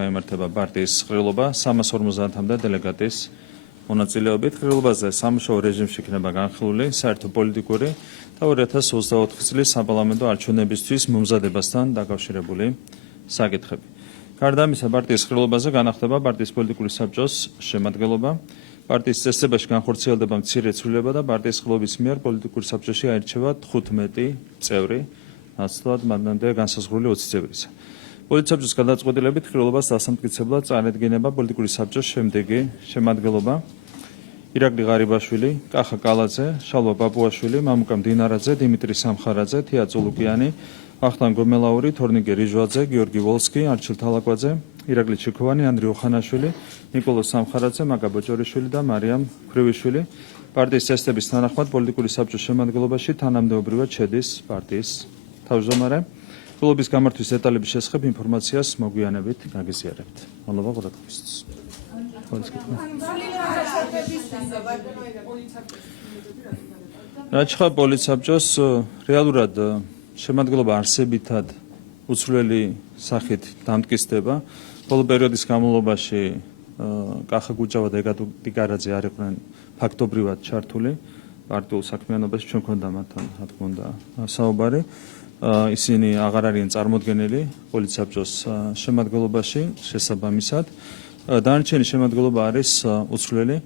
გაიმართება პარტიის ყრილობა 350-მდე დელეგატის მონაწილეობით. ყრილობაზე სამუშაო რეჟიმში იქნება განხილული საერთო პოლიტიკური და 2024 წლის საპარლამენტო არჩევნებისთვის მომზადებასთან დაკავშირებული საკითხები. გარდა ამისა, პარტიის ყრილობაზე განახდება პარტიის პოლიტიკური საბჭოს შემადგენლობა, პარტიის წესრიგებში განხორციელდება მცირე ცვლილება და პარტიის ყრილობის მიერ პოლიტიკური საბჭოში აირჩევა 15 წევრი, ნაცვლად მანამდე განსაზღვრული 20 წევრისა. პოლიტიკური საბჭოს გადაწყვეტილებით ყრილობას დასამტკიცებლად წარედგინება პოლიტიკური საბჭოს შემდეგი შემადგენლობა: ირაკლი ღარიბაშვილი, კახა კალაძე, შალვა პაპუაშვილი, მამუკა მდინარაძე, დიმიტრი სამხარაძე, თია წულუკიანი, ვახტანგ გომელაური, თორნიკე რიჟვაძე, გიორგი ვოლსკი, არჩილ თალაკვაძე, ირაკლი ჩიქოვანი, ანდრე ოხანაშვილი, ნიკოლოზ სამხარაძე, მაგა ბოჭორიშვილი და მარიამ ხრივიშვილი პარტიის წესდების თანახმად პოლიტიკური საბჭოს შემადგენლობაში თანამდებობრივად შედის პარტიის თავმჯდომარე. ყრილობის გამართვის დეტალების შესახებ ინფორმაციას მოგვიანებით გაგიზიარებთ. მადლობა ყურადღებისთვის. რაც ხა პოლიტსაბჭოს რეალურად შემადგენლობა არსებითად უცვლელი სახით დამტკიცდება. ბოლო პერიოდის განმავლობაში კახა გუჭავა და ეგა ტიკარაძე არ იყვნენ ფაქტობრივად ჩართული პარტიულ საქმიანობაში. ჩვენ გვქონდა მათთან, რა თქმა უნდა, საუბარი. ისინი აღარ არიან წარმოდგენილი პოლიტსაბჭოს შემადგენლობაში შესაბამისად. დანარჩენი შემადგენლობა არის უცვლელი.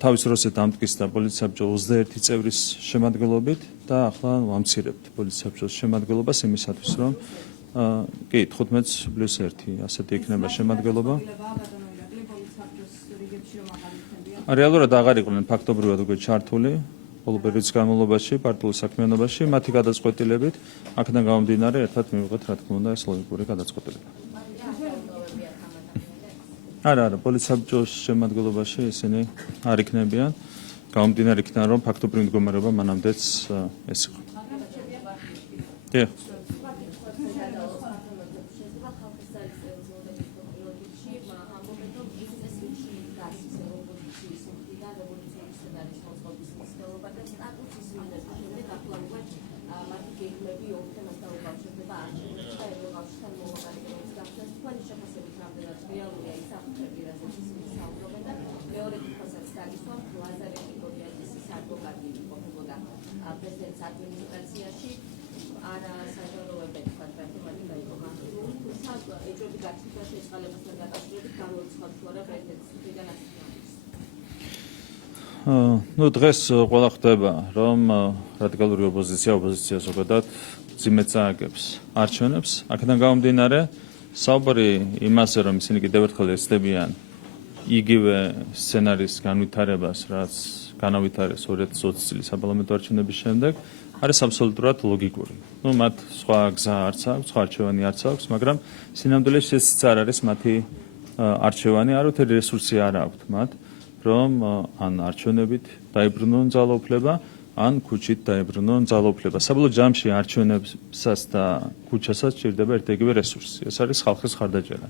თავის დროზე დამტკიცდა პოლიტსაბჭო 21 წევრის შემადგენლობით და ახლა ვამცირებთ პოლიტსაბჭოს შემადგენლობას იმისათვის, რომ კი 15+1 ასეთი იქნება შემადგენლობა. რეალურად აღარ იყვნენ ფაქტობრივად უკვე ჩართული ბოლო პერიოდის განმავლობაში პარტიულ საქმიანობაში, მათი გადაწყვეტილებით აქედან გამომდინარე ერთად მივიღეთ, რა თქმა უნდა, ეს ლოგიკური გადაწყვეტილება. არა, პოლიტსაბჭოს შემადგენლობაში ისინი არ იქნებიან, გამომდინარე იქიდან, რომ ფაქტობრივი მდგომარეობა მანამდეც ეს იყო. დიახ. დღეს ყველა ხვდება, რომ რადიკალური ოპოზიცია ზოგადად ძიმედ წააგებს არჩევნებს. აქედან გამომდინარე, საუბარი იმაზე, რომ ისინი კიდევ ერთხელ ეცდებიან იგივე სცენარის განვითარებას, რაც განავითარეს 2020 წლის საპარლამენტო არჩევნების შემდეგ, არის აბსოლუტურად ლოგიკური. მათ სხვა გზა არც აქვს, სხვა არჩევანი არც აქვს, მაგრამ სინამდვილეში ესეც არ არის მათი არჩევანი, არავითარი რესურსი არ აქვთ მათ, რომ ან არჩევნებით დაიბრუნონ ძალაუფლება, ან ქუჩით დაიბრუნონ ძალაუფლება. საბოლოო ჯამში არჩევნებსაც და ქუჩასაც ჭირდება ერთ-იგივე რესურსი. ეს არის ხალხის ხარდაჭერა.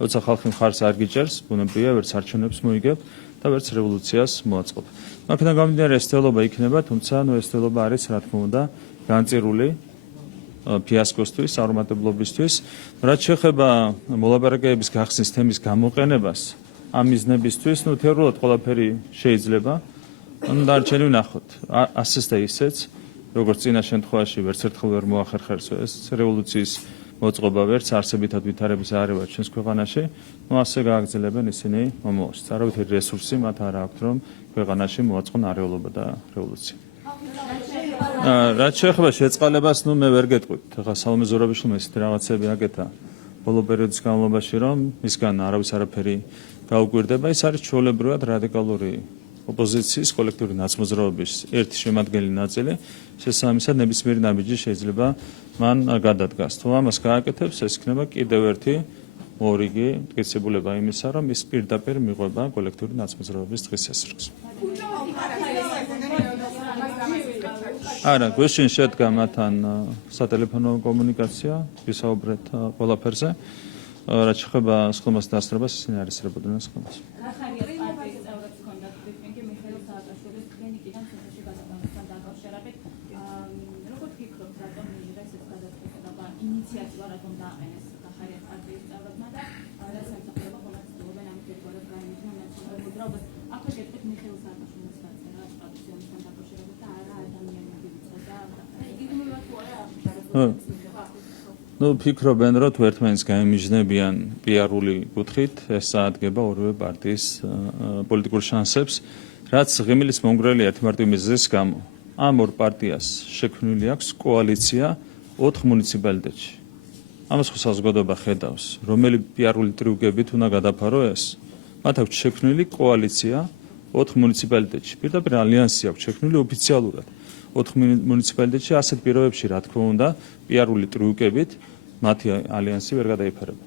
როცა ხალხი მხარს არ გიჭერს, ბუნებრივია ვერც არჩევნებს მოიგებ და ვერც რევოლუციას მოაწყობ. აქედან გამომდინარე ეს ცდელობა იქნება, თუმცა ეს ცდელობა არის, რა თქმა უნდა, განწირული ფიასკოსთვის, არომატებლობისთვის. რაც შეეხება მოლაპარაკებების გახსნის თემის გამოყენებას ამ მიზნებისთვის, თეორიულად ყველაფერი შეიძლება. დარჩენი ვნახოთ. ასეც და ისეც, როგორც წინა შემთხვევაში ვერც ერთხელ ვერ მოახერხეს ეს რევოლუციის მოწყობა, ვერც არსებითად ვითარების არევა ჩვენს ქვეყანაში, ასე გააგრძელებენ ისინი მომავალშიც. არავითარი რესურსი მათ არ აქვთ, რომ ქვეყანაში მოაწყონ არეულობა და რევოლუცია. რაც შეეხება შეწყალებას, მე ვერ გეტყვით. ახლა სალომე ზურაბიშვილმა ისეთი რაღაცები აკეთა ბოლო პერიოდის განმავლობაში, რომ მისგან არავის არაფერი გაუკვირდება. ეს არის ჩვეულებრივად რადიკალური ოპოზიციის კოლექტიური ნაცმოძრაობის ერთი შემადგენელი ნაწილი. შესაბამისად, ნებისმიერი ნაბიჯი შეიძლება მან გადადგას. თუ ამას გააკეთებს, ეს იქნება კიდევ ერთი მორიგი მტკიცებულება იმისა, რომ ის პირდაპირ მიყვება კოლექტიური ნაცმოძრაობის დღის შესაძლებლობას. არა, გვეშინ შედგა მათთან სატელეფონო კომუნიკაცია, ვისაუბრეთ ყველაფერზე. რაც შეეხება სხდომას დასწრებას, ისინი არ ისწრებოდნენ სხდომას. ინიციატივა რატომ დააყენეს ხარიას პარტიის წევრებმა და ნუ ფიქრობენ, რომ თუ ერთმანეთს გაემიჯნებიან პიარული კუთხით, ეს წაადგება ორივე პარტიის პოლიტიკურ შანსებს, რაც ღიმილის მომგვრელი ერთმარტივი მიზეზის გამო. ამ ორ პარტიას შექმნილი აქვს კოალიცია 4 მუნიციპალიტეტში. ამას ხო საზოგადოება ხედავს, რომელი პიარული ტრიუკებით უნდა გადაფარო ეს. მათ აქვს შექმნილი კოალიცია 4 მუნიციპალიტეტში. პირდაპირ ალიანსი აქვს შექმნილი ოფიციალურად. 4 მუნიციპალიტეტში ასეთ პირობებში, რა თქმა უნდა, პიარული ტრიუკებით მათი ალიანსი ვერ გადაიფარება.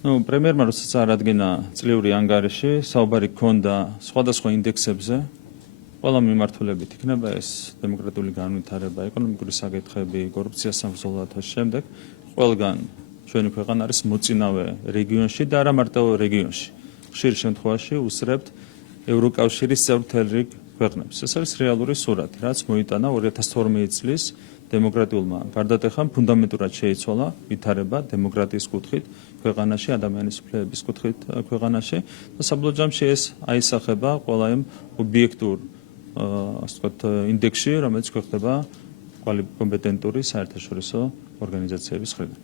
პრემიერმა როცა წარადგინა წლიური ანგარიში, საუბარი ჰქონდა სხვადასხვა ინდექსებზე, ყველა მიმართულებით იქნება ეს დემოკრატიული განვითარება, ეკონომიკური საკითხები, კორუფციის სამბრძოლო და შემდეგ, ყველგან ჩვენი ქვეყანა არის მოწინავე რეგიონში და არა მარტო რეგიონში. ხშირ შემთხვევაში უსწრებთ ევროკავშირის წევრ მთელ რიგ ქვეყნებს. ეს არის რეალური სურათი, რაც მოიტანა 2012 წლის დემოკრატიულმა გარდატეხამ ფუნდამენტურად შეიცვალა ვითარება დემოკრატიის კუთხით ქვეყანაში, ადამიანის უფლებების კუთხით ქვეყანაში და საბოლოო ჯამში ეს აისახება ყველა იმ ობიექტურ ინდექსში, რომელიც გვხვდება კომპეტენტური საერთაშორისო ორგანიზაციების მხრიდან.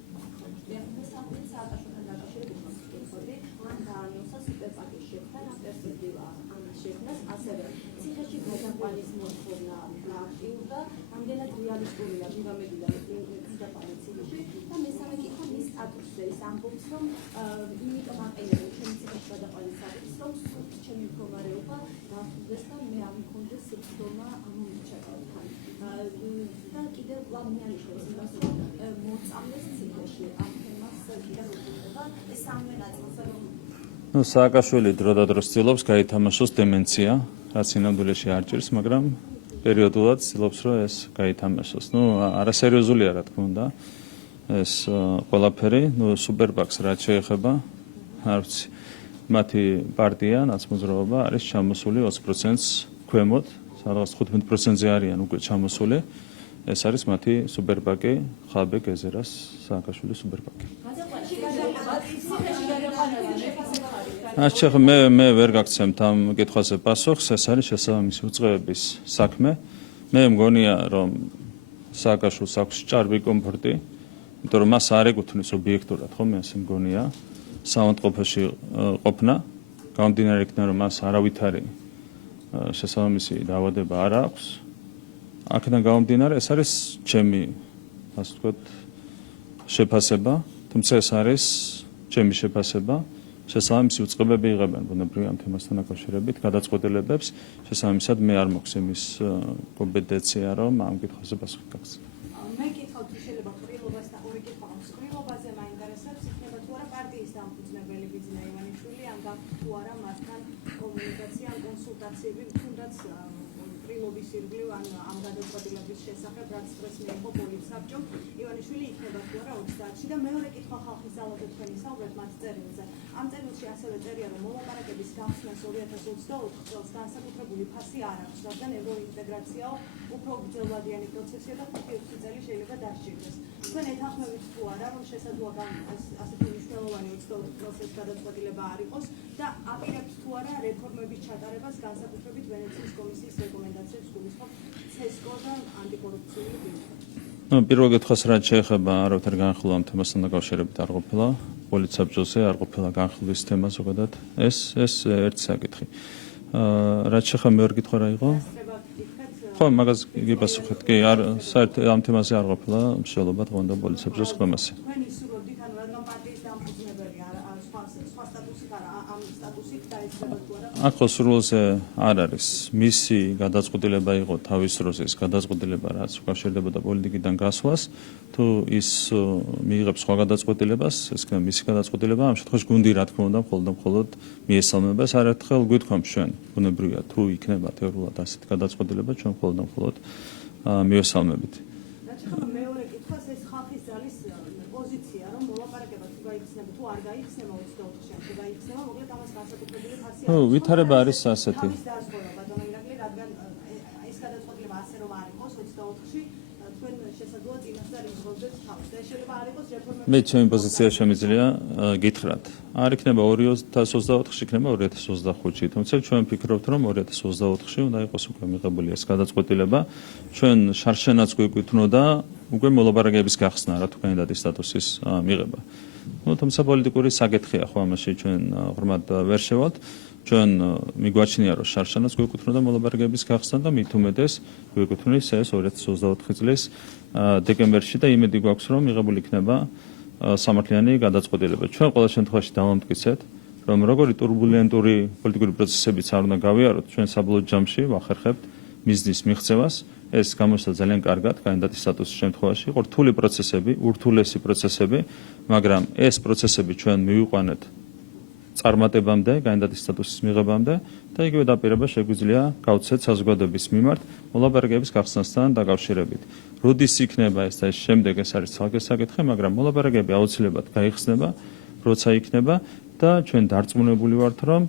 სააკაშვილი დროდადრო ცდილობს გაითამაშოს დემენცია, რაც სინამდვილეში არ ჭირს, მაგრამ პერიოდულად ცდილობს, რომ ეს გაითამაშოს. არასერიოზულია, რა თქმა უნდა, ეს ყველაფერი, სუპერბაქს რაც შეეხება, არ ვიცი, მათი პარტია, ნაცმოძრაობა არის ჩამოსული 20%-ს ქვემოთ, სადღაც 15%-ზე არიან უკვე ჩამოსული. ეს არის მათი სუპერბაკი, ხაბე გეზერას სააკაშვილის სუპერბაკი. მე ვერ გაგცემთ ამ კითხვაზე პასუხს, ეს არის შესაბამისი უწყებების საქმე. მე მგონია, რომ სააკაშვილს აქვს ჭარბი კომფორტი, იმიტომ რომ მას არ ეკუთვნის ობიექტურად, ხომ ეს მგონია, საავადმყოფოში ყოფნა, გამომდინარე იქიდან, რომ მას არავითარი შესაბამისი დაავადება არ აქვს. აქედან გამომდინარე, ეს არის ჩემი, ასე ვთქვათ, შეფასება, თუმცა ეს არის ჩემი შეფასება. შესაბამისი უწყებები იღებენ ბუნებრივია ამ თემასთან დაკავშირებით გადაწყვეტილებებს, შესაბამისად მე არ მოქვს იმის კომპეტენცია, რომ ამ კითხვაზე პასუხი გაგცემ. მე კითხავ თუ შეიძლება ყრილობას და ორი კითხვა აქვს ყრილობაზე მაინტერესებს, იქნება თუ არა პარტიის დამფუძნებელი ბიძინა ივანიშვილი, ან თუ არა მასთან კომუნიკაცია, კონსულტაციები, თუნდაც ყრილობის ირგვლივ ან ამ გადაწყვეტილების შესახებ, რაც დღეს მიიღო პოლიცსაბჭომ, ივანიშვილი იქნება თუ არა 30-ში და მეორე კითხვა ხალხის ძალაზე თქვენი საუბრობთ მათ წერილზე. ამ წერილში ასევე წერია, რომ მოლაპარაკების გახსნას 2024 წელს განსაკუთრებული ფასი არ აქვს, რადგან ევროინტეგრაციაო უფრო გრძელვადიანი პროცესია და 5-6 წელი შეიძლება დასჭირდეს. თქვენ ეთანხმებით თუ არა, რომ შესაძლოა ასეთი მნიშვნელოვანი 24 წელს ეს გადაწყვეტილება არ იყოს და აპირებთ თუ არა რეფორმების ჩატარებას განსაკუთრებით ვენეციის კომისიის რეკომენდაციებს გულისხმობ ცესკო და ანტიკორუფციული ბიურო. პირველ კითხვას რაც შეეხება არავითარი განხილვა ამ თემასთან დაკავშირებით არ ყოფილა, პოლიცსაბჭოზე არ ყოფილა განხილვის თემა ზოგადად. ეს ერთი საკითხი. რაც შეეხება მეორე კითხვა რა იყო? ხო, მაგას გიპასუხეთ. კი, საერთოდ ამ თემაზე არ ყოფილა მსჯელობა დღევანდელ პოლიცსაბჭოს ხმასზე. თქვენ ისურვებდით, ანუ რადგან პარტიის დამფუძნებელი სხვა სტატუსით არა, ამ სტატუსით დაიწყება თუ არა? აქ ხო სრულზე არ არის. მისი გადაწყვეტილება იყო თავის დროს ეს გადაწყვეტილება, რაც უკავშირდებოდა პოლიტიკიდან გასვლას. თუ ის მიიღებს სხვა გადაწყვეტილებას, ეს იქნება მისი გადაწყვეტილება, ამ შემთხვევაში გუნდი რა თქმა უნდა მხოლოდ მიესალმება. არაერთხელ გვითქვამთ ჩვენ, ბუნებრივია, თუ იქნება თეორიულად ასეთი გადაწყვეტილება, ჩვენ მხოლოდ მივესალმებით. რაც ხომ მეორე კითხვას ეს ხალხის ძალის პოზიცია, რომ მოლაპარაკება გაიხსნება, თუ არ გაიხსნება 24-ში, თუ გაიხსნება, მოკლედ ამას განსაკუთრებული ფასი ნუ ვითარება არის ასეთი. ამის დაზღვევა, ბატონო ირაკლი, რადგან ეს გადაწყვეტილება ასე რომ არ იყოს 24-ში, თქვენ შესაძლოა წინასწარ იზღობდეთ თავს. ეს შეიძლება არ იყოს რეფორმები. მე ჩემი პოზიცია შემიძლია გითხრათ. არ იქნება 2024-ში, იქნება 2025-ში. თუმცა ჩვენ ვფიქრობთ, რომ 2024-ში უნდა იყოს უკვე მიღებული ეს გადაწყვეტილება. ჩვენ შარშენაც გვეკუთვნოდა უკვე მოლაპარაკების გახსნა, რა თუ კანდიდატის სტატუსის მიღება. თუმცა პოლიტიკური საკითხია ხო ამაში ჩვენ ღრმად ვერ შევალთ. ჩვენ მიგვაჩნია, რომ შარშანაც გვეკუთვნოდა მოლაპარაკების გახსნა და მით უმეტეს გვეკუთვნის ეს 2024 წლის დეკემბერში და იმედი გვაქვს, რომ მიღებული იქნება სამართლიანი გადაწყვეტილება. ჩვენ ყოველ შემთხვევაში დავამტკიცეთ, რომ როგორი турბულენტური პოლიტიკური პროცესებიც არ უნდა გავიაროთ, ჩვენ საბოლოო ჯამში ვახერხებთ მიზნის მიღწევას. ეს გამოჩნდა ძალიან კარგად კანდიდატის სტატუსის შემთხვევაში. იყო რთული პროცესები, ურთულესი პროცესები, მაგრამ ეს პროცესები ჩვენ მივიყვანეთ წარმატებამდე, კანდიდატის სტატუსის მიღებამდე და იგივე დაპირება შეგვიძლია გავცეთ საზოგადოების მიმართ მოლაპარაკების გახსნასთან დაკავშირებით. როდის იქნება ეს და ეს შემდეგ ეს არის ცალკე საკითხი, მაგრამ მოლაპარაკები აუცილებლად გაიხსნება, როცა იქნება და ჩვენ დარწმუნებული ვართ, რომ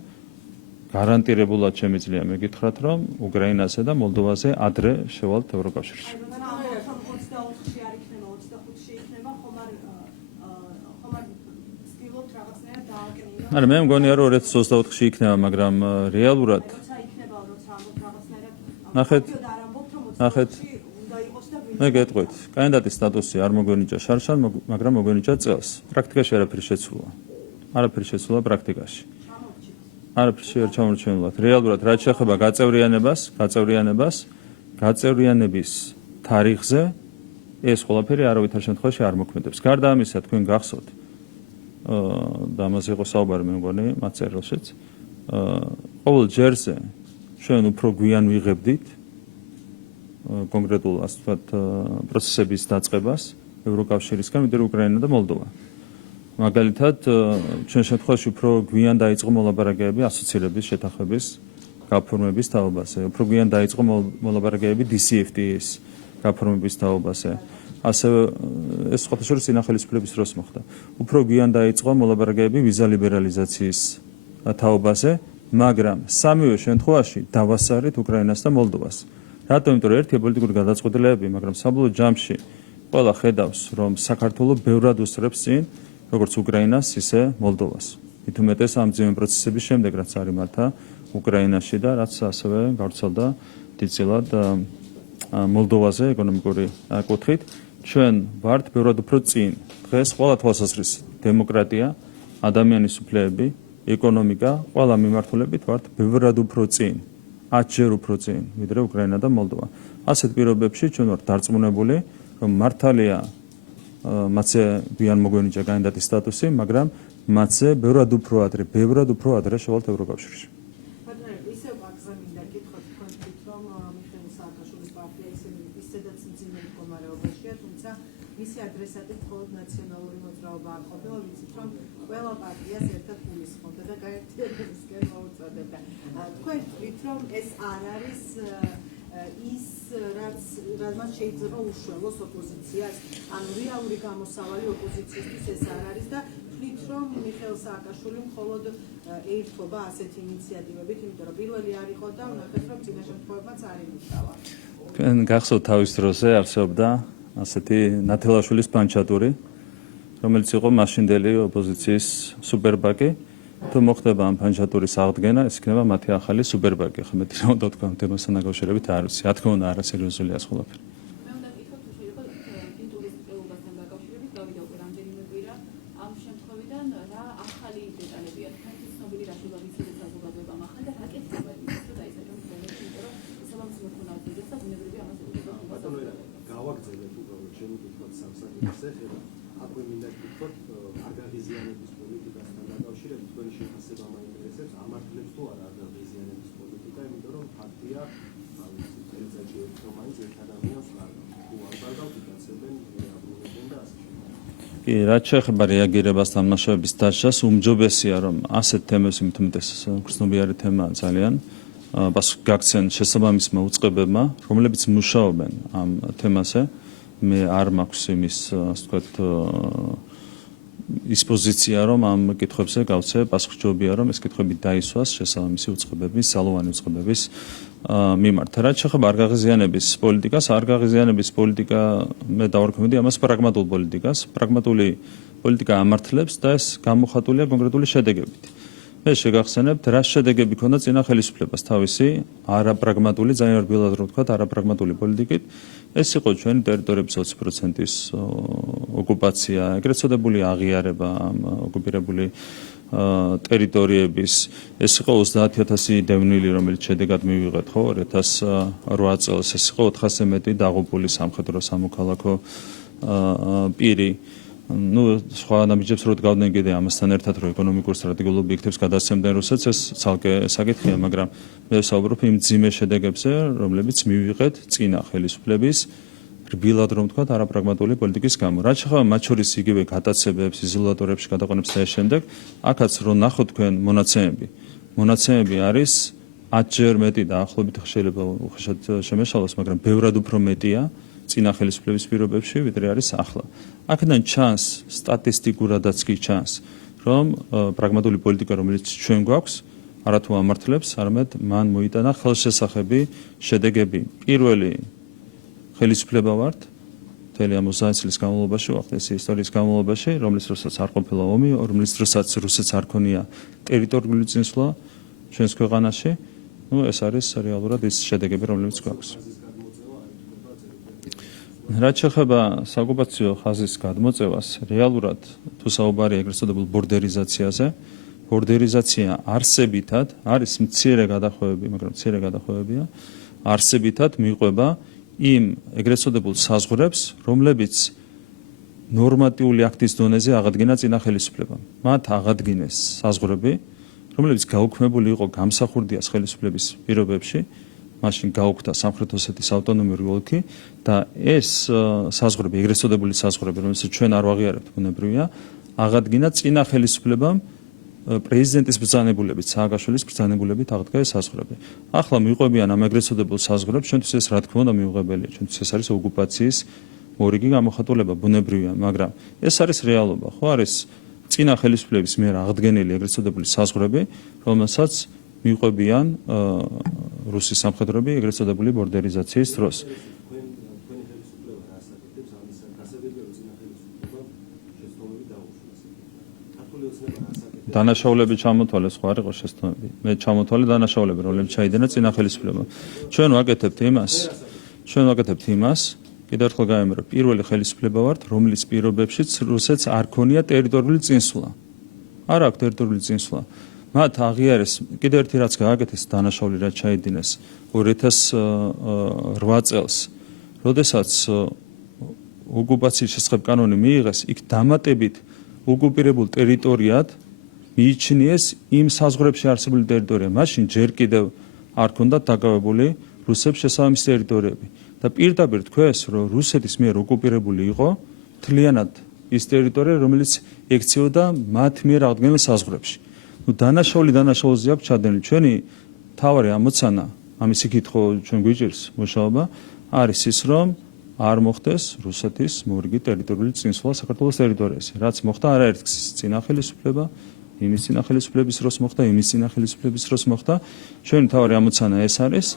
გარანტირებულად შემიძლია მეკითხრათ, რომ უკრაინასა და მოლდოვაზე ადრე შევალთ ევროკავშირში. აი ბატონო, 24-ში არ იქნება, 25-ში იქნება, ხომ არ ცდილობთ რაღაცნაირად დააკრინოს. არა, მე მგონია, რომ 2024-ში იქნება, მაგრამ რეალურად როცა იქნება, როცა რაღაცნაირად ნახეთ, და არ ამბობთ, რომ ნახეთ. 24-ში უნდა იყოს და მე გეტყვით, კანდიდატის სტატუსი არ მოგვენიჭა შარშან, მაგრამ მოგვენიჭა წელს. პრაქტიკაში არაფერი შეცვლა. არაფერი შეცვლა პრაქტიკაში. არაფერი არ ჩამორჩენილად. რეალურად რაც შეეხება გაწევრიანების თარიღზე ეს ყველაფერი არავითარ შემთხვევაში არ მოქმედებს. გარდა ამისა, თქვენ გახსოვთ და ამაზე იყო საუბარი მე მგონი მათ წერილშიც. ყოველ ჯერზე ჩვენ უფრო გვიან ვიღებდით კონკრეტულ ასე ვთქვათ პროცესების დაწყებას ევროკავშირისგან, ვიდრე უკრაინა და მოლდოვა. მაგალითად, ჩვენ შემთხვევაში უფრო გვიან დაიწყო მოლაპარაკებები ასოცირების შეთანხმების გაფორმების თაობაზე. უფრო გვიან დაიწყო მოლაპარაკებები DCFTA-ის გაფორმების თაობაზე. ასევე ეს ყოველშორის ინახელისფრების დროს მოხდა. უფრო გვიან დაიწყო მოლაპარაკებები ვიზა ლიბერალიზაციის თაობაზე, მაგრამ სამივე შემთხვევაში დავასწარით უკრაინას და მოლდოვას. რატომ? იმიტომ რომ ერთია პოლიტიკური გადაწყვეტილებები, მაგრამ საბოლოო ჯამში ყველა ხედავს, რომ საქართველოს ბევრად უსწრებს წინ როგორც უკრაინას, ისე მოლდოვას. მით უმეტეს ამ ძიმე პროცესების შემდეგ, რაც არიმართა უკრაინაში და რაც ასევე გავრცელდა დიდწილად მოლდოვაზე ეკონომიკური კუთხით, ჩვენ ვართ ბევრად უფრო წინ. დღეს ყველა თვალსაზრისით დემოკრატია, ადამიანის უფლებები, ეკონომიკა, ყველა მიმართულებით ვართ ბევრად უფრო წინ, 10-ჯერ უფრო წინ, ვიდრე უკრაინა და მოლდოვა. ასეთ პირობებში ჩვენ ვართ დარწმუნებული, რომ მართალია მათზე გვიან მოგვენიჭა კანდიდატის სტატუსი, მაგრამ მათზე ბევრად უფრო ადრე შევალთ ევროკავშირში. ბატონო, ისევ გაგზავნინდა კითხოთ თქვენ რომ მიხეილ სააკაშვილის პარტია ისედაც მძიმე მდგომარეობაშია, თუმცა მისი ადრესატი მხოლოდ ნაციონალური მოძრაობა არ ყოფილა, ვიცით რომ ყველა პარტიას ერთად გულისხმობდა და გაერთიანებისკენ მოუწოდებდა. თქვენ თვლით რომ ეს არ არის ის რაც შეიძლება უშველოს ოპოზიციას, ანუ რეალური გამოსავალი ოპოზიციისთვის ეს არ არის და თვლით რომ მიხეილ სააკაშვილი მხოლოდ ერთობა ასეთ ინიციატივებით, იმიტომ რომ პირველი არ იყო და ვნახეთ რომ წინა შემთხვევებმაც არ იმუშავა. თქვენ გახსოვთ თავის დროზე არსებობდა ასეთი ნათელაშვილის პანჩატური, რომელიც იყო მაშინდელი ოპოზიციის სუპერბაკი. თუ მოხდება ამ პანჩატურის აღდგენა, ეს იქნება მათი ახალი სუპერბაკი. ხო მეტი რა უნდა თქვა თემასთან დაკავშირებით არ ვიცი. რა თქმა უნდა, არასერიოზულია ეს ყველაფერი. მე უნდა ვკითხოთ, თუ შეიძლება ინტულის წეულობასთან დაკავშირებით გავიდა უკვე რამდენიმე კვირა ამ შემთხვევიდან რა ახალი დეტალებია თქვენთვის ცნობილი, რა შეიძლება ვიცოდეთ საზოგადოებამ ახლა და რა კეთდება იმის, რომ დაისაჯონ პრემიერი, იმიტომ რომ შესაბამისი მოქმედება და ბუნებრივია ამას უბრალოდ ბატონო, გავაგრძელებ უბრალოდ ჩემი კითხვაც სამსახურის ეხება. აქვე მინდა გითხრათ, არგაღიზიანების პოლიტიკასთან დაკავშირებით თქვენი შეფასება მაინტერესებს, ამართლებს თუ არა არგაღიზიანების პოლიტიკა, იმიტომ რომ ფაქტია, წელიწადში ერთხელ მაინც ერთ ადამიანს კარგავთ. თუ არ კარგავთ, იკაცებენ, აბრუნებენ და ასე შემდეგ. კი, რაც შეეხება რეაგირებასთან მასშტაბების დაშლას, უმჯობესია, რომ ასეთ თემებს იმთმდეს გრძნობიარე თემაა ძალიან. პასუხი გაქცენ შესაბამისმა უწყებებმა, რომლებიც მუშაობენ ამ თემაზე. მე არ მაქვს იმის, ასე ვთქვათ, ის პოზიცია, რომ ამ კითხვებზე გავცე პასუხისმგებლობა, რომ ეს კითხვები დაისვას შესაბამისი უწყებების, ძალოვანი უწყებების მიმართ. რაც შეეხება არ გაღიზიანების პოლიტიკას, არ გაღიზიანების პოლიტიკა მე დავარქმევდი ამას პრაგმატულ პოლიტიკას. პრაგმატული პოლიტიკა ამართლებს და ეს გამოხატულია კონკრეტული შედეგებით. მე შეგახსენებთ, რა შედეგები ქონდა წინა ხელისუფლებას თავისი არაპრაგმატული, ძალიან რბილად რომ ვთქვათ, არაპრაგმატული პოლიტიკით. ეს იყო ჩვენი ტერიტორიების 20%-ის ოკუპაცია, ეგრეთ წოდებული აღიარება ამ ოკუპირებული ტერიტორიების. ეს იყო 30,000 დევნილი, რომელიც შედეგად მივიღეთ, ხო, 2008 წელს. ეს იყო 400-ზე მეტი დაღუპული სამხედრო სამოქალაქო პირი. სხვა ნაბიჯებს რო დგავდნენ კიდე ამასთან ერთად, რომ ეკონომიკურ სტრატეგიულ ობიექტებს გადასცემდნენ რუსეთს, ეს ცალკე საკითხია, მაგრამ მე ვსაუბრობ იმ ძიმე შედეგებზე, რომლებიც მივიღეთ წინა ხელისუფლების რბილად რომ ვთქვათ, არაპრაგმატული პოლიტიკის გამო. რაც შეეხება მათ შორის იგივე გადაცემებს, იზოლატორებში გადაყვანებს და ეს შემდეგ, აქაც რო ნახოთ თქვენ მონაცემები არის 10-ჯერ მეტი და ახლობით შეიძლება უხეშად შემეშალოს, მაგრამ ბევრად უფრო მეტია წინა ხელისუფლების პირობებში, ვიდრე არის ახლა. აქედან ჩანს, სტატისტიკურადაც კი ჩანს, რომ პრაგმატული პოლიტიკა, რომელიც ჩვენ გვაქვს, არათუ ამართლებს, არამედ მან მოიტანა ხელშესახები შედეგები. პირველი ხელისუფლება ვართ, მთელი ამ 30 წლის განმავლობაში, უახლესი ისტორიის განმავლობაში, რომლის დროსაც არ ყოფილა ომი, რომლის დროსაც რუსეთს არ ქონია ტერიტორიული წინსვლა ჩვენს ქვეყანაში, ეს არის რეალურად ის შედეგები, რომლებიც გვაქვს. რაც შეეხება საოკუპაციო ხაზის გადმოწევას, რეალურად თუ საუბარია ეგრეთ წოდებულ ბორდერიზაციაზე, ბორდერიზაცია არსებითად არის მცირე გადახვევები, მაგრამ მცირე გადახვევებია, არსებითად მიყვება იმ ეგრეთ წოდებულ საზღვრებს, რომლებიც ნორმატიული აქტის დონეზე აღადგინა წინა ხელისუფლებამ. მათ აღადგინეს საზღვრები, რომლებიც გაუქმებული იყო გამსახურდიას ხელისუფლების პირობებში, მაშინ გაუქმდა სამხრეთ ოსეთის ავტონომიური ოლქი და ეს საზღვრები, ეგრეთ წოდებული საზღვრები, რომელსაც ჩვენ არ ვაღიარებთ, ბუნებრივია, აღადგინა წინა ხელისუფლებამ პრეზიდენტის ბრძანებულებით, სააკაშვილის ბრძანებულებით აღდგა ეს საზღვრები. ახლა მიყვებიან ამ ეგრეთ წოდებულ საზღვრებს, ჩვენთვის ეს რა თქმა უნდა მიუღებელია, ჩვენთვის ეს არის ოკუპაციის მორიგი გამოხატულება, ბუნებრივია, მაგრამ ეს არის რეალობა, ხო არის წინა ხელისუფლების მიერ აღდგენილი ეგრეთ წოდებული საზღვრები, რომელსაც მიყვებიან რუსი სამხედროები ეგრეთ წოდებული ბორდერიზაციის დროს. დანაშაულები ჩამოთვალეს, ხო არ იყო შესწავლები. მე ჩამოთვალე დანაშაულები, რომლებიც ჩაიდენა წინა ხელისუფლებამ. ჩვენ ვაკეთებთ იმას, კიდევ ერთხელ გავიმეორებ, პირველი ხელისუფლება ვართ, რომლის პირობებშიც რუსეთს არ ქონია ტერიტორიული წინსვლა. არ აქვს ტერიტორიული წინსვლა. მათ აღიარეს, კიდევ ერთი რაც გააკეთეს დანაშაული, რაც ჩაიდინეს 2008 წელს, როდესაც ოკუპაციის შესახებ კანონი მიიღეს, იქ დამატებით ოკუპირებულ ტერიტორიად მიიჩნიეს იმ საზღვრებში არსებული ტერიტორია. მაშინ ჯერ კიდევ არ ქონდათ დაკავებული რუსებს შესაბამისი ტერიტორიები. და პირდაპირ თქვეს, რომ რუსეთის მიერ ოკუპირებული იყო მთლიანად ის ტერიტორია, რომელიც ექცეოდა მათ მიერ აღდგენილ საზღვრებში. დანაშაულზე აქვს ჩადენილი. ჩვენი მთავარი ამოცანა, ამისი კითხვა ჩვენ გვიჭირს მუშაობა, არის ის, რომ არ მოხდეს რუსეთის მორიგი ტერიტორიული წინსვლა საქართველოს ტერიტორიაზე. რაც მოხდა არაერთგზის წინა ხელისუფლება, იმის წინა ხელისუფლების დროს მოხდა, იმის წინა ხელისუფლების დროს მოხდა. ჩვენი მთავარი ამოცანა ეს არის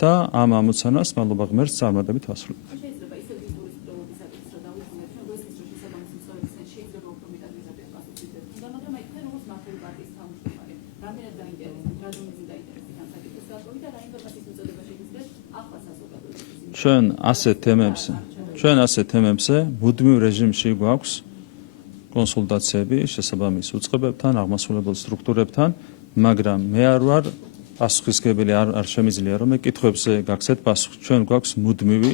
და ამ ამოცანას მადლობა ღმერთს წარმატებით ვასრულებთ. ჩვენ ასეთ თემებზე მუდმივ რეჟიმში გვაქვს კონსულტაციები შესაბამის უწყებებთან, აღმასრულებელ სტრუქტურებთან, მაგრამ მე არ ვარ პასუხისმგებელი, არ შემიძლია რომ მე კითხვებზე გაგცეთ პასუხი. ჩვენ გვაქვს მუდმივი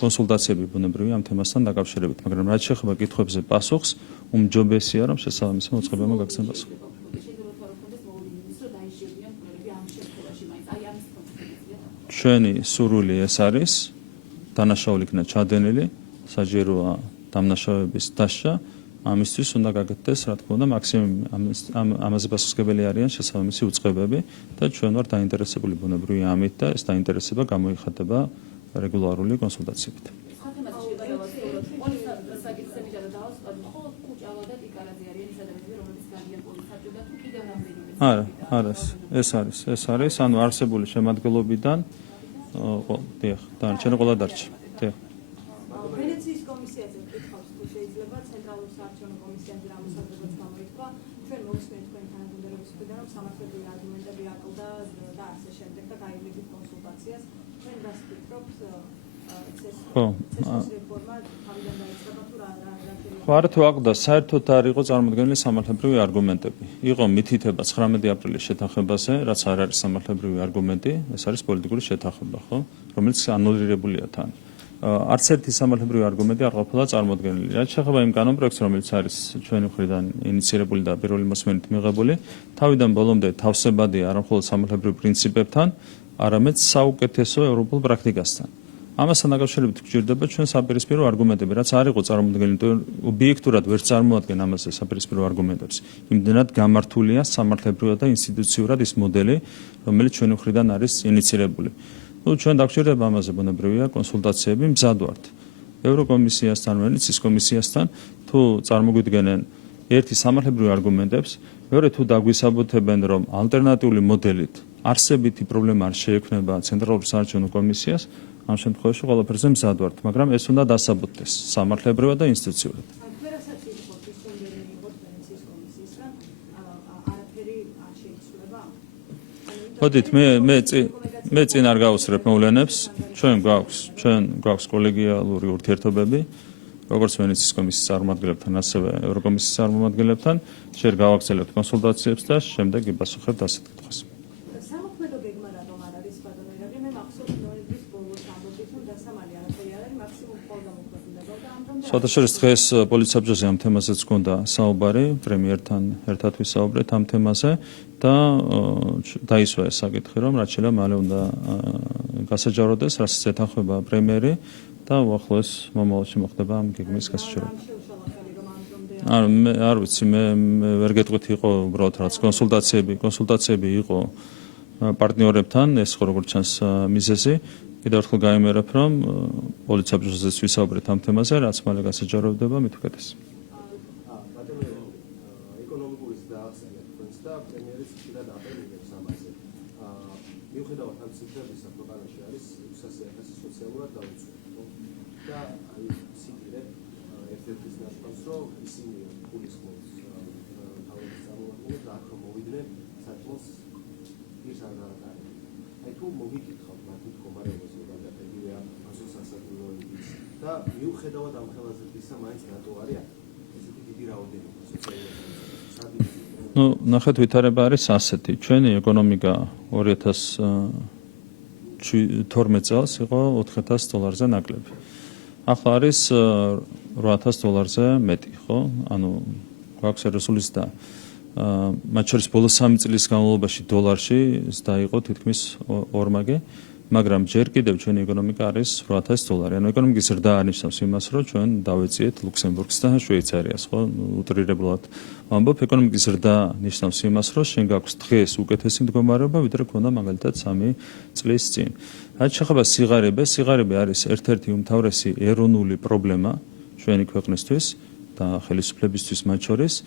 კონსულტაციები ბუნებრივია ამ თემასთან დაკავშირებით, მაგრამ რაც შეეხება კითხვებზე პასუხს, უმჯობესია რომ შესაბამისი მოწყობებმა გაგცენ პასუხი. ჩვენი სურვილი ეს არის, დანაშაული იქნა ჩადენილი, საჯეროა დამნაშავების დასჯა, ამისთვის უნდა გაკეთდეს, რა თქმა უნდა, მაქსიმუმ ამაზე პასუხისმგებელი არიან შესაბამისი უწყებები და ჩვენ ვართ დაინტერესებული ბუნებრივია ამით და ეს დაინტერესება გამოიხატება რეგულარული კონსულტაციებით. დავასრულოთ. პოლის საკითხები და დავასრულოთ. მხოლოდ კუჭავა და ტიკარაძე არიან ის ადამიანები, რომლებიც გადიან პოლის საბჭო და თუ კიდევ რამდენიმე. ეს არის, ანუ არსებული შემადგენლობიდან დიახ, დანარჩენი ყველა დარჩა. დიახ. ვენეციის კომისიაზე კითხავს თუ შეიძლება ცენტრალურ საარჩევნო კომისიაზე რამოსაძებაც გამოიწვა ჩვენ მოვისმენთ თქვენ თანამდებობის მხრიდან რომ სამართლებრივი არგუმენტები აკლდა და ასე შემდეგ და გაიმედით კონსულტაციას ჩვენ რას ვფიქრობთ ეს რეფორმა თავიდან დაიწყება თუ რა არა თუ აკლდა საერთოდ არ იყო წარმოდგენილი სამართლებრივი არგუმენტები იყო მითითება 19 აპრილის შეთანხმებაზე რაც არ არის სამართლებრივი არგუმენტი ეს არის პოლიტიკური შეთანხმება ხო რომელიც ანულირებულია თან არც ერთი სამართლებრივი არგუმენტი არ ყოფილა წარმოდგენილი. რაც შეეხება იმ კანონპროექტს, რომელიც არის ჩვენი მხრიდან ინიციირებული და პირველი მოსმენით მიღებული, თავიდან ბოლომდე თავსებადია არა მხოლოდ სამართლებრივ პრინციპებთან, არამედ საუკეთესო ევროპულ პრაქტიკასთან. ამასთან დაკავშირებით გვჭირდება ჩვენ საპირისპირო არგუმენტები, რაც არ იყო წარმოდგენილი, ობიექტურად ვერ წარმოადგენ ამაზე საპირისპირო არგუმენტებს. იმდენად გამართულია სამართლებრივად და ინსტიტუციურად ის მოდელი, რომელიც ჩვენი მხრიდან არის ინიციირებული. ჩვენ დაგჭირდება ამაზე ბუნებრივია კონსულტაციები მზად ვართ ევროკომისიასთან, ვენეციის კომისიასთან თუ წარმოგვიდგენენ ერთი სამართლებრივი არგუმენტებს, მეორე თუ დაგვისაბუთებენ რომ ალტერნატიული მოდელით არსებითი პრობლემა არ შეექმნება ცენტრალურ საარჩევნო კომისიას, ამ შემთხვევაში ყველაფერზე მზად ვართ, მაგრამ ეს უნდა დასაბუთდეს სამართლებრივად და ინსტიტუციურად. ხოდით მე წინ არ გავუსწრებ მოვლენებს, ჩვენ გვაქვს კოლეგიალური ურთიერთობები, როგორც ვენეციის კომისიის წარმომადგენლებთან, ასევე ევროკომისიის წარმომადგენლებთან, ჯერ გავაგრძელებთ კონსულტაციებს და შემდეგ იპასუხებთ ასეთ კითხვას. სამოქმედო გეგმა რატომ არ არის ბატონო ირაკლი? მე მახსოვს ნოემბრის ბოლოს ამბობდით, რომ დასამალი არაფერი არ არის, მაქსიმუმ ხოლმე მოქმედება და ამ დროს სხვადასხვა დღეს პოლიცსაბჭოზე ამ თემაზეც გქონდა საუბარი, პრემიერთან ერთად ვისაუბრეთ ამ თემაზე და დაისვა ეს საკითხი, რომ რაც შეიძლება მალე უნდა გასაჯაროდეს, რაც ეთანხმება პრემიერი და უახლოეს მომავალში მოხდება ამ გეგმის გასაჯაროება. არ ვიცი, მე ვერ გეტყვით იყო უბრალოდ რაც კონსულტაციები იყო პარტნიორებთან, ეს ხო როგორც ჩანს მიზეზი. კიდევ ერთხელ გაიმერებ, რომ პოლიცსაბჭოზეც ვისაუბრეთ ამ თემაზე, რაც მალე გასაჯაროდება, მით უკეთეს. მიუხედავად ამ ციფრებისა, ქვეყანაში არის 600,000 სოციალურად დაუცველი და აი სიტირე ერთ-ერთის ნაშრომს, რომ ისინი გულისხმობს თავის წარმომადგენლებს და აქ რომ მოვიდნენ საჭმელს ის არ გაატარებენ. აი თუ მოგიკითხავთ მათ მდგომარეობას, რომ გადადებია ასოციაციურობის და მიუხედავად ამ ხელაზე ისა მაინც რატო არის ესეთი დიდი რაოდენობა სოციალურ ნახეთ ვითარება არის ასეთი. ჩვენი ეკონომიკა 2012 წელს იყო $4,000-ზე ნაკლები. ახლა არის $8,000-ზე მეტი, ხო? ანუ გვაქვს რესურსი და მათ შორის ბოლო 3 წლის განმავლობაში დოლარში დაიყო თითქმის ორმაგი, მაგრამ ჯერ კიდევ ჩვენი ეკონომიკა არის $8,000. ანუ ეკონომიკის ზრდა არნიშნავს იმას, რომ ჩვენ დავეციეთ ლუქსემბურგს და შვეიცარიას, ხო? უტრირებლად ვამბობ, ეკონომიკის ზრდა ნიშნავს იმას, რომ შენ გაქვს დღეს უკეთესი მდგომარეობა, ვიდრე ქონდა მაგალითად 3 წლის წინ. რაც შეეხება სიღარიბე არის ერთ-ერთი უმთავრესი ეროვნული პრობლემა ჩვენი ქვეყნისთვის და ხელისუფლებისთვის მათ შორის.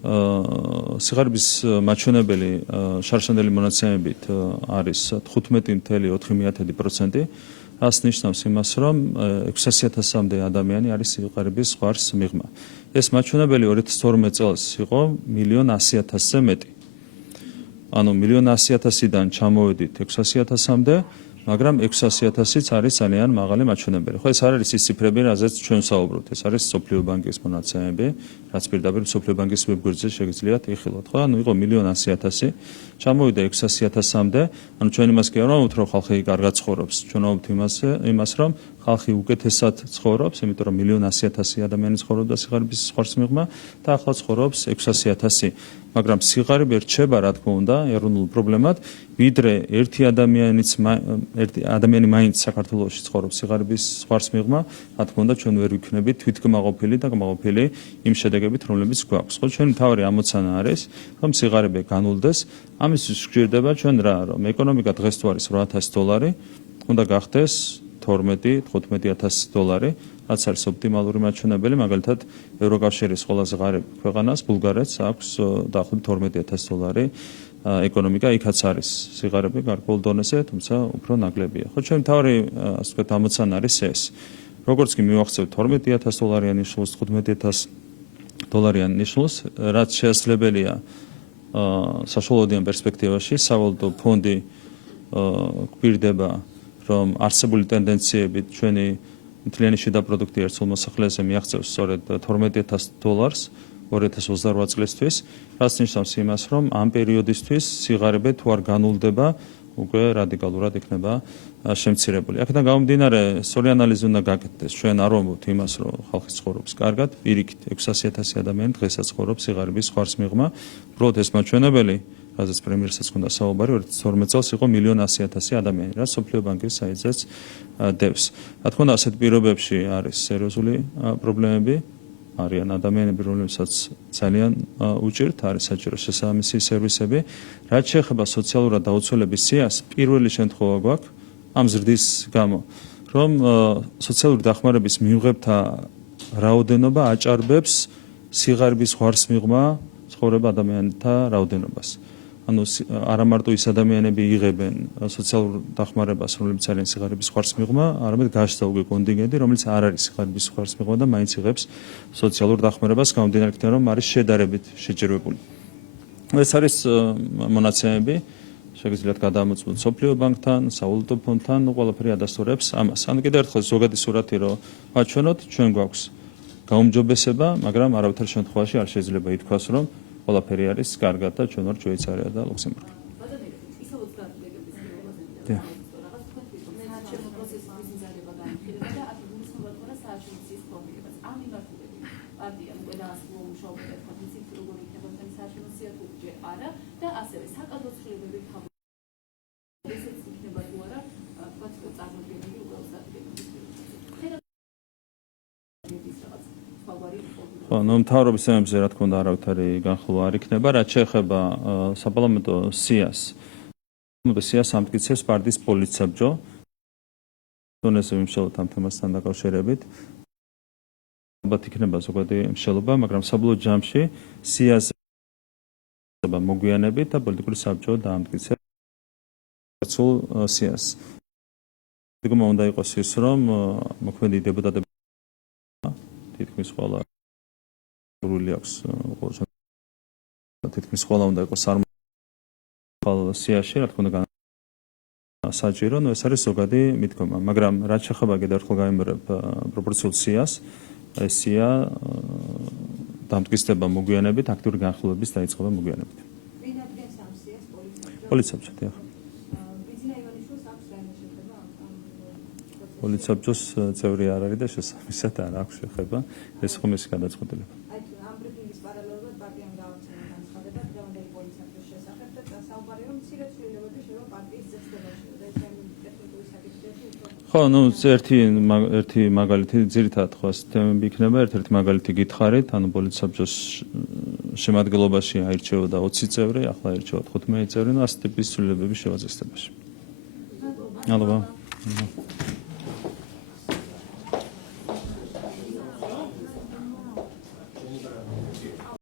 სიღარიბის მაჩვენებელი შარშანდელი მონაცემებით არის 15.4%, რაც ნიშნავს იმას, რომ 600,000-მდე ადამიანი არის სიღარიბის ზღვარს მიღმა. ეს მაჩვენებელი 2012 წელს იყო 1,100,000-ზე მეტი. ანუ 1,100,000-დან ჩამოვედით 600,000-მდე, მაგრამ 600,000-იც არის ძალიან მაღალი მაჩვენებელი. ხო, ეს არ არის ის ციფრები, რაზეც ჩვენ ვსაუბრობთ. ეს არის სოფლიო ბანკის მონაცემები, რაც პირდაპირ სოფლიო ბანკის ვებგვერდზე შეგიძლიათ იხილოთ. ხო, ანუ იყო 1,100,000, ჩამოვიდა 600,000-მდე. ანუ ჩვენ იმას კი არ ვამბობთ, რომ ხალხი კარგად ცხოვრობს. ჩვენ ვამბობთ იმას, რომ ხალხი უკეთესად ცხოვრობს, იმიტომ რომ 1,100,000 ადამიანი ცხოვრობდა სიღარიბის ზღვარს მიღმა და ახლა ცხოვრობს 600,000. მაგრამ სიღარიბე რჩება, რა თქმა უნდა, ეროვნულ პრობლემად, ვიდრე ერთი ადამიანი მაინც საქართველოში ცხოვრობს სიღარიბის ზღვარს მიღმა, რა თქმა უნდა, ჩვენ ვერ ვიქნებით თვითკმაყოფილი და კმაყოფილი იმ შედეგებით, რომლებიც გვაქვს. ხო, ჩვენი მთავარი ამოცანა არის, რომ სიღარიბე განულდეს. ამისთვის გვჭირდება ჩვენ რა, რომ ეკონომიკა დღეს თუ არის $8,000, უნდა გახდეს $12,000, რაც არის ოპტიმალური მაჩვენებელი, მაგალითად, ევროკავშირის ყველაზე ღარიბ ქვეყანას, ბულგარეთს აქვს დაახლოებით $12,000 ეკონომიკა, იქაც არის სიღარიბე გარკვეულ დონეზე, თუმცა უფრო ნაკლებია. ხო, ჩემი მთავარი, ასე ვთქვათ, ამოცანა არის ეს. როგორც კი მივახცევთ $12,000 ნიშნულს, $15,000 ნიშნულს, რაც შესაძლებელია საშუალოდიან პერსპექტივაში სავალუტო ფონდი გვირდება, რომ არსებული ტენდენციებით ჩვენი მთლიანი შიდა პროდუქტი ერთსულ მოსახლეზე მიაღწევს სწორედ $12,000 2028 წლისთვის, რაც ნიშნავს იმას, რომ ამ პერიოდისთვის სიღარიბე თუ არ განულდება, უკვე რადიკალურად იქნება შემცირებული. აქედან გამომდინარე, სწორი ანალიზი უნდა გაკეთდეს. ჩვენ არ ვამბობთ იმას, რომ ხალხი ცხოვრობს კარგად, პირიქით 600,000 ადამიანი დღესაც ცხოვრობს სიღარიბის ხარს მიღმა. უბრალოდ ეს მაჩვენებელი, რაზეც პრემიერსაც ჰქონდა საუბარი, 2012 წელს იყო 1,100,000 ადამიანი, რაც მსოფლიო ბანკის საიტზეც დევს. რა თქმა უნდა, ასეთ პირობებში არის სერიოზული პრობლემები. არიან ადამიანები, რომლებსაც ძალიან უჭირთ, არის საჭირო შესაბამისი სერვისები. რაც შეეხება სოციალურად დაუცველების სიას, პირველი შემთხვევა გვაქვს ამ ზრდის გამო, რომ სოციალური დახმარების მიღებთა რაოდენობა აჭარბებს სიღარიბის ხარს მიღმა ცხოვრება ადამიანთა რაოდენობას. ანუ არა მარტო ის ადამიანები იღებენ სოციალურ დახმარებას, რომლებიც არიან სიღარიბის ხარს მიღმა, არამედ გაშდა უკვე კონტინგენტი, რომელიც არ არის სიღარიბის ხარს მიღმა და მაინც იღებს სოციალურ დახმარებას, გამომდინარე იქიდან, რომ არის შედარებით შეჭირვებული. ეს არის მონაცემები, შეგიძლიათ გადაამოწმოთ მსოფლიო ბანკთან, სავალუტო ფონდთან, ყველაფერი ადასტურებს ამას. ანუ კიდევ ერთხელ ზოგადი სურათი რომ ვაჩვენოთ, ჩვენ გვაქვს გაუმჯობესება, მაგრამ არავითარ შემთხვევაში არ შეიძლება ითქვას, რომ ყველაფერი არის კარგად და ჩვენ ვართ შვეიცარია და ლუქსემბურგი. ნუ მთავრობის ემებზე რა თქმა უნდა არავითარი განხილვა არ იქნება, რაც შეეხება საპარლამენტო სიას. სიას ამტკიცებს პარტიის პოლიტსაბჭო. დონეზე ვიმსჯელოთ ამ თემასთან დაკავშირებით. ალბათ იქნება ზოგადი მშელობა, მაგრამ საბოლოო ჯამში სიაზე მოგვიანებით და პოლიტიკური საბჭო დაამტკიცებს ერთსულ სიას. დგომა უნდა იყოს ის, რომ მოქმედი დეპუტატები თითქმის ყველა რული აქვს თითქმის ყველა უნდა იყოს სარმოწმო სიაში, რა თქმა უნდა საჭირო, ნუ ეს არის ზოგადი მიდგომა, მაგრამ რაც შეეხება კიდევ ერთხელ გამიმერებ პროპორციულ სიას, ეს სია დამტკიცდება მოგვიანებით, აქტიური განხილვების დაიწყება მოგვიანებით. ვინ ადგენს ამ სიას პოლიცია? პოლიცაბჭო, დიახ. ბიძინა ივანიშვილს აქვს რაიმე შეხება ამ პოლიცაბჭოს წევრი არ არის და შესაბამისად არ აქვს შეხება, ეს ხომ ის გადაწყვეტილება. აი ამ ბრიფინგის პარალელურად პარტიამ გააჩინა განცხადება დღევანდელი პოლიციის შესახებ და საუბარი რომ მცირე ცვლილებები შეიძლება პარტიის წესდებაში და ეს ტექნიკური საკითხები უფრო ხო, ნუ ერთი მაგალითი ძირითადად ხო ეს თემები იქნება, ერთ-ერთი მაგალითი გითხარით, ანუ პოლიცაბჭოს შემადგენლობაში აირჩეოდა 20 წევრი, ახლა აირჩევა 15 წევრი, ნუ ასეთი ტიპის ცვლილებები შევაძესდებაში. მადლობა.